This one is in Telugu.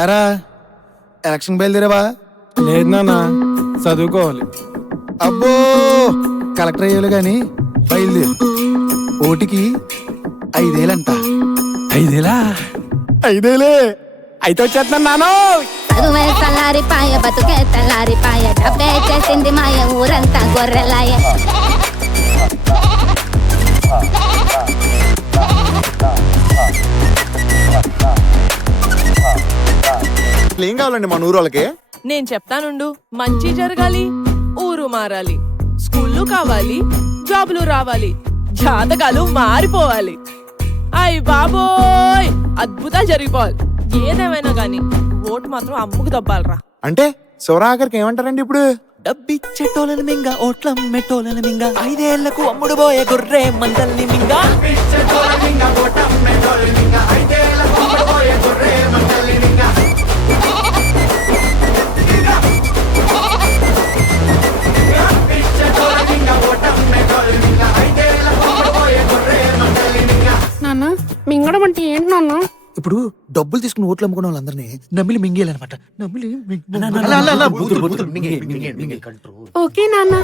ఏరా ఎలక్షన్ బయలుదేరావా? లేదు నాన్న, చదువుకోవాలి. అబ్బో కలెక్టర్ అయ్యాలి గాని బయలుదేరు. ఓటికి 5,000 అంట. 5,000? 5,000 అయితే వచ్చేస్తున్నాను నాను. చదువే చల్లారిపాయ బతుకే తెల్లారిపాయ డబ్బే చేసింది మాయ ఊరంతా గొర్రెలాయ. ఏం కావాలండి మన ఊరు వాళ్ళకి? నేను చెప్తానుండు. మంచి జరగాలి, ఊరు మారాలి, స్కూళ్ళు కావాలి, జాబులు రావాలి, జాతకాలు మారిపోవాలి. అయ్ బాబోయ్ అద్భుతాలు జరిగిపోవాలి. ఏదేమైనా గాని ఓటు మాత్రం అమ్ముకు దబ్బాలరా. అంటే శివరాకర్కి ఏమంటారండి ఇప్పుడు? డబ్బిచ్చేటోళ్ళని మింగ ఓట్లం మెట్టోళ్ళని మింగ 5 ఏళ్లకు అమ్ముడు పోయే గొర్రె మందల్ని మింగ. నాన్న మింగడం అంటే ఏంటి నాన్న? ఇప్పుడు డబ్బులు తీసుకుని ఓట్లు అమ్ముకున్న వాళ్ళందరినీ నమ్మిలి మింగేయాలన్నమాట. నమ్మిలి ఓకే నాన్న.